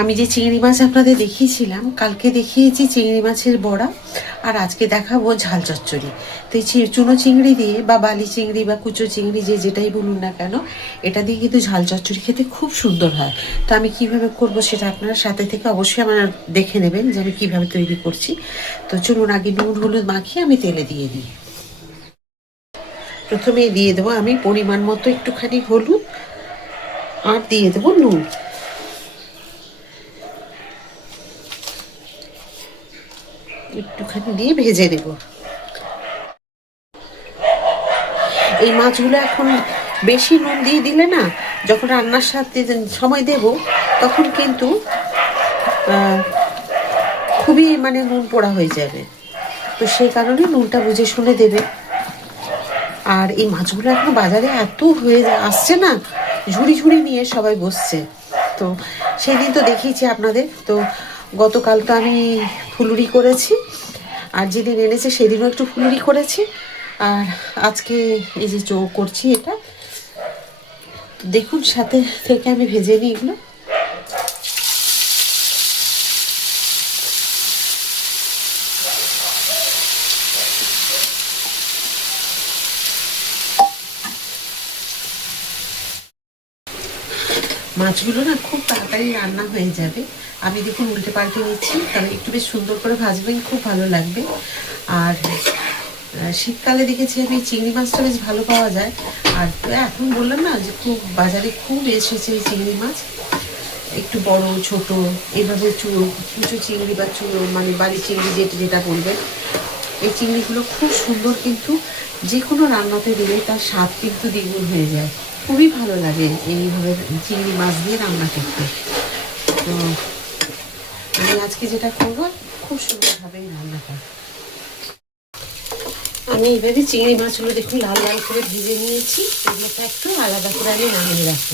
আমি যে চিংড়ি মাছ আপনাদের দেখিয়েছিলাম, কালকে দেখিয়েছি চিংড়ি মাছের বড়া, আর আজকে দেখাবো ঝাল চচ্চড়ি। তো এই চুনো চিংড়ি দিয়ে বা বালি চিংড়ি বা কুচো চিংড়ি যে যেটাই বলুন না কেন, এটা দিয়ে কিন্তু ঝাল চচ্চড়ি খেতে খুব সুন্দর হয়। তো আমি কীভাবে করব সেটা আপনারা সাথে থেকে অবশ্যই আমার দেখে নেবেন যে আমি কীভাবে তৈরি করছি। তো চলুন, আগে নুন, হলুদ মাখিয়ে আমি তেলে দিয়ে দিই। প্রথমে দিয়ে দেবো আমি পরিমাণ মতো একটুখানি হলুদ, আর দিয়ে দেবো নুন। একটুখানি দিয়ে ভেজে নেব। এই মাছগুলো এখন বেশি নুন দিয়ে দিলে না, যখন রান্নার সাথে সময় দেব, তখন কিন্তু খুবই মানে নুন পোড়া হয়ে যাবে। তো সেই কারণে নুনটা বুঝে শুনে দেবে। আর এই মাছগুলো এখন বাজারে এত হয়ে আসছে না, ঝুড়ি ঝুড়ি নিয়ে সবাই বসছে। তো সেদিন তো দেখিয়েছি আপনাদের, তো গতকাল তো আমি ফুলুরি করেছি, আর যেদিন এনেছে সেদিনও একটু ফুলুরি করেছি, আর আজকে এই যে চৌ করছি এটা। দেখুন, সাথে থেকে আমি ভেজে নিই এগুলো। মাছগুলো না খুব তাড়াতাড়ি রান্না হয়ে যাবে। আমি দেখুন উল্টে পাল্টে নিচ্ছি, তবে একটু বেশ সুন্দর করে ভাজবেন, খুব ভালো লাগবে। আর শীতকালে দেখেছি আমি চিংড়ি মাছটা বেশ ভালো পাওয়া যায়। আর এখন বললাম না যে খুব বাজারে খুব এসেছে এই চিংড়ি মাছ। একটু বড়, ছোট এইভাবে চুড়ো কিছু চিংড়ি বা চুড়ো মানে বাড়ি চিংড়ি যেটা যেটা বলবেন। এই চিংড়িগুলো খুব সুন্দর কিন্তু যে কোনো রান্নাতে দিলে তার স্বাদ কিন্তু দ্বিগুণ হয়ে যায়। খুবই ভালো লাগে এইভাবে চিংড়ি মাছ দিয়ে রান্না করতে। তো আমি আজকে যেটা করব, খুব সুন্দরভাবেই রান্নাটা আমি এইভাবে চিংড়ি মাছগুলো দেখুন লাল লাল করে ভেজে নিয়েছি, এগুলোকে একটু আলাদা করে আমি নামিয়ে রাখব।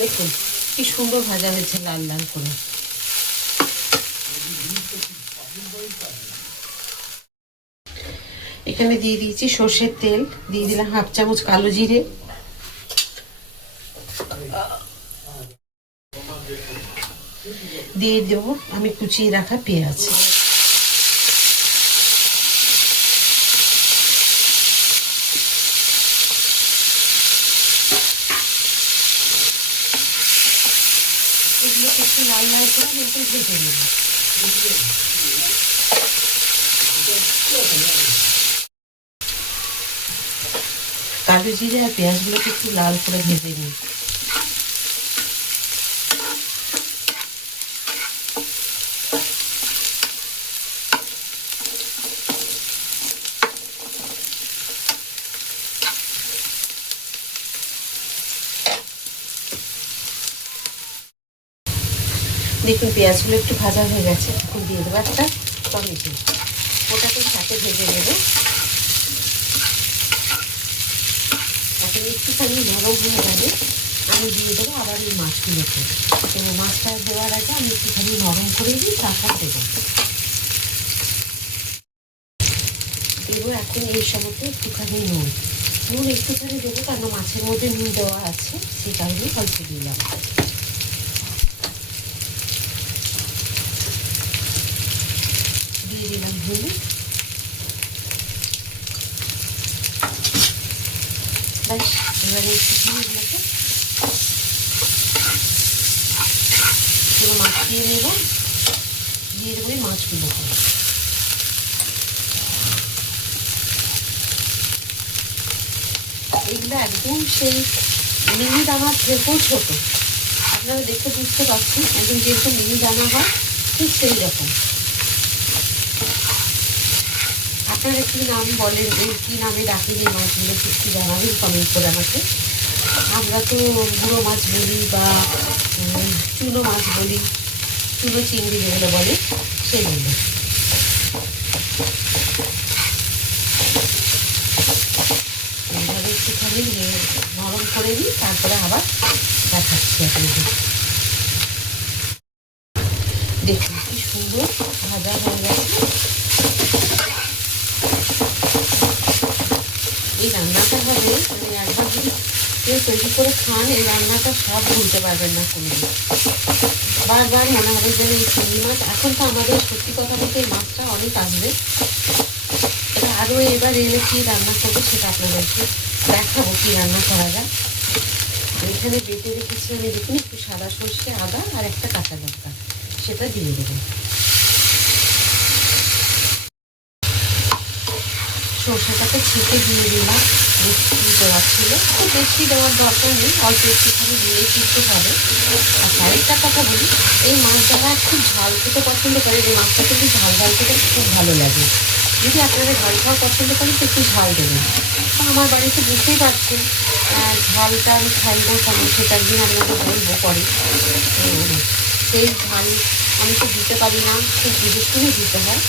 দেখুন, কি সুন্দর ভাজা হয়েছে লাল লাল করে। এখানে দিয়ে দিয়েছি সর্ষের তেল, দিয়ে দিলাম হাফ চামচ কালো জিরে। দিয়ে দেবো আমি কুচিয়ে রাখা পেঁয়াজ। লাল লাল করে ভেজে নেব কালো জিরে আর পেঁয়াজগুলোকে একটু লাল করে ভেজে নিই। দেখুন, পেঁয়াজগুলো একটু ভাজা হয়ে গেছে। এখন দিয়ে দেবো একটা টমেটো। ওটাকে সাথে ভেজে নেবে এখন একটুখানি নরম হয়ে গেলে আমি দিয়ে দেবো আবার এই মাছগুলোকে। তো মাছটা দেওয়ার আগে আমি একটুখানি নরম করে দিই তারপর দেবো। দেবো এখন এই সময়তে একটুখানি নুন। নুন একটুখানি দেবো কারণ মাছের মধ্যে নুন দেওয়া আছে সেই কারণে অল্প দিলাম দিয়ে দিলাম হলুদ। ব্যাস এবারে মাখিয়ে নেব, দিয়ে দেবো মাছগুলোকে এগুলো একদম সেই মিনি দানার থেকেও ছোট। আপনারা দেখে বুঝতে পারছেন, একদম যেরকম মিনি দানা হয়, ঠিক সেই রকম। আপনারা কি নাম বলেন? কি নামে ডাকেন এই মাছগুলো? একটু জানাবেন কমেন্ট করে আমাকে। আমরা তো গুঁড়ো মাছ বলি বা চুনো মাছ বলি। চুনো চিংড়ি যেগুলো বলে, সেগুলো। নরম করে নিই, তারপরে আবার দেখাচ্ছি আপনাদের। দেখুন, কি সুন্দর ভাজা হয়ে গেছে এই রান্নাটা হবে মানে একবার যদি কেউ তৈরি করে খান, এই রান্নাটা সব ভুলতে পারবেন না কোনো বারবার মনে হবে যেন এই চিংড়ি মাছ, এখন তো আমাদের সত্যি কথা বলতে এই মাছটা অনেক আসবে। এটা আরও এবার এলে কি রান্না করব সেটা আপনাদেরকে দেখাবো কি রান্না করা যায়। এখানে বেটে রেখেছি আমি, দেখুন, একটু সাদা সর্ষে আদা আর একটা কাঁচা লঙ্কা, সেটা দিয়ে দেবো। সর্ষেটাকে ছেঁকে দিয়ে দিলাম। একটু দেওয়া ছিল। খুব বেশি দেওয়ার দরকার নেই, অল্প একটুখানি দিলেই কিন্তু হবে। আর আরেকটা কথা বলি, এই মাছ যারা খুব ঝাল খেতে পছন্দ করে, এই মাছটা কিন্তু ঝাল ঝাল খেতে খুব ভালো লাগে। যদি আপনারা ঝাল খাওয়া পছন্দ করেন, তো একটু ঝাল দেবেন। তো আমার বাড়িতে বুঝতেই পারছেন ঝালটা আমি খাই না কেন সেটার দিন আপনাকে বলব পরে। সেই ঝাল আমি তো দিতে পারি না খুব বুঝে শুনে দিতে হয়।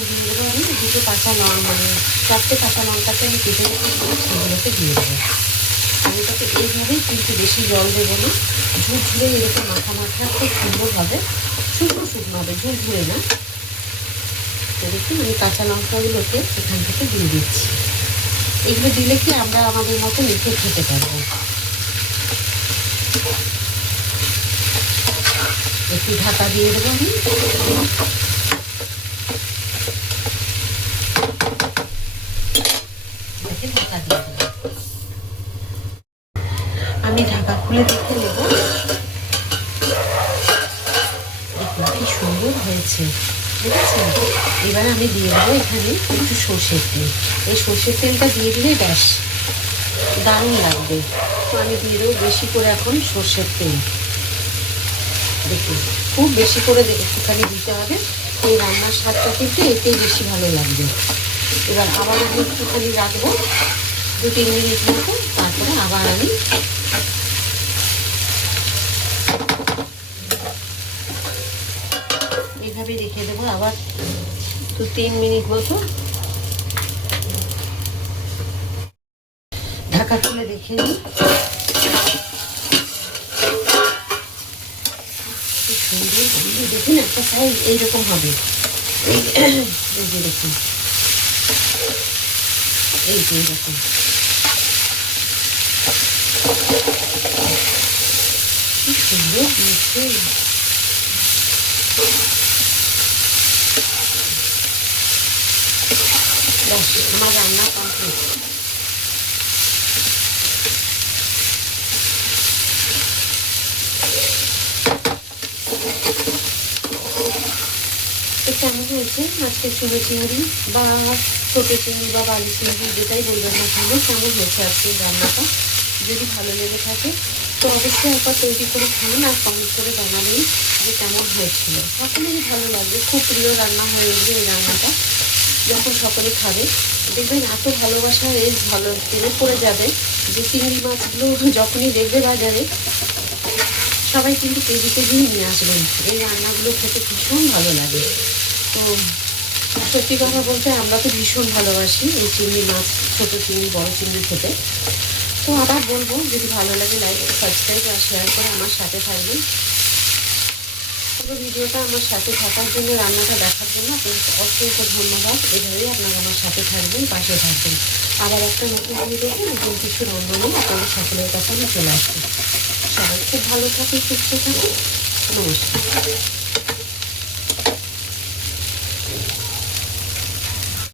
দিয়ে দেবো আমি দুটো কাঁচা লঙ্কা চারটে কাঁচা লঙ্কাকে আমি কেটে সেগুলোকে দিয়ে দেবো আমি তাকে এইভাবেই কিন্তু বেশি জল দেবো না ঝুরঝুরে এরকম মাখা মাখা খুব সুন্দর হবে শুকনো শুকনো হবে ঝুরঝুরে না দেখুন আমি কাঁচা লঙ্কাগুলোকে এখান থেকে দিয়ে দিচ্ছি এগুলো দিলে কি আমরা আমাদের মতো মেখে খেতে পারব একটু ঢাকা দিয়ে দেবো আমি এটাকে ঢাকা দিয়ে দেবো আমি ঢাকা খুলে দেখে নেব। কি সুন্দর হয়েছে। বুঝেছেন এবার আমি দিয়ে দেবো এখানে একটু সর্ষের তেল। এই সর্ষের তেলটা দিয়ে দিলে ব্যাস, দারুণ লাগবে। তো আমি দিয়ে দেবো বেশি করে এখন সর্ষের তেল। দেখুন, খুব বেশি করে একটুখানি দিতে হবে। এই রান্নার স্বাদটা কিন্তু এতেই বেশি ভালো লাগবে। এবার আবার আমি একটুখানি রাখব দু তিন মিনিট মতো। তারপরে আবার আমি এইভাবে রেখে দেবো। আবার দু তিন মিনিট মতো ঢাকা তুলে রেখে সুন্দর দেখুন একটা সাইজ এইরকম হবে। এই দেখুন। এই যে এইরকম কি সুন্দর ব্যাস আমার রান্না কমপ্লিট কেমন হয়েছে আজকে চুলো চিংড়ি বা ছোটো চিংড়ি বা বালি চিংড়ি যেটাই বলবেন না কেন কেমন হয়েছে আজকে রান্নাটা যদি ভালো লেগে থাকে তো অবশ্যই একবার তৈরি করে খান আর কমেন্ট করে জানাবেন যে কেমন হয়েছিল সকলেরই ভালো লাগবে খুব প্রিয় রান্না হয়ে উঠবে এই রান্নাটা। যখন সকলে খাবে, দেখবেন এত ভালোবাসা এই ভালো তেলে পড়ে যাবে যে চিংড়ি মাছগুলো যখনই দেখবে বাজারে, সবাই কিন্তু কেজি কেজি নিয়ে আসবেন। এই রান্নাগুলো খেতে ভীষণ ভালো লাগে। তো সত্যি কথা বলতে আমরা তো ভীষণ ভালোবাসি এই চিংড়ি মাছ, ছোটো চিংড়ি, বড় চিংড়ি খেতে। তো আবার বলব, যদি ভালো লাগে লাইক সাবস্ক্রাইব আর শেয়ার করে আমার সাথে থাকবেন। পুরো ভিডিওটা আমার সাথে থাকার জন্য, রান্নাটা দেখার জন্য আপনাদের অসংখ্য ধন্যবাদ। এভাবেই আপনারা আমার সাথে থাকবেন, পাশে থাকবেন। আবার একটা নতুন ভিডিওতে নতুন কিছু রান্না নিয়ে আপনাদের সকলের কাছে আমি চলে আসব সবাই খুব ভালো থাকুন, সুস্থ থাকুন। নমস্কার।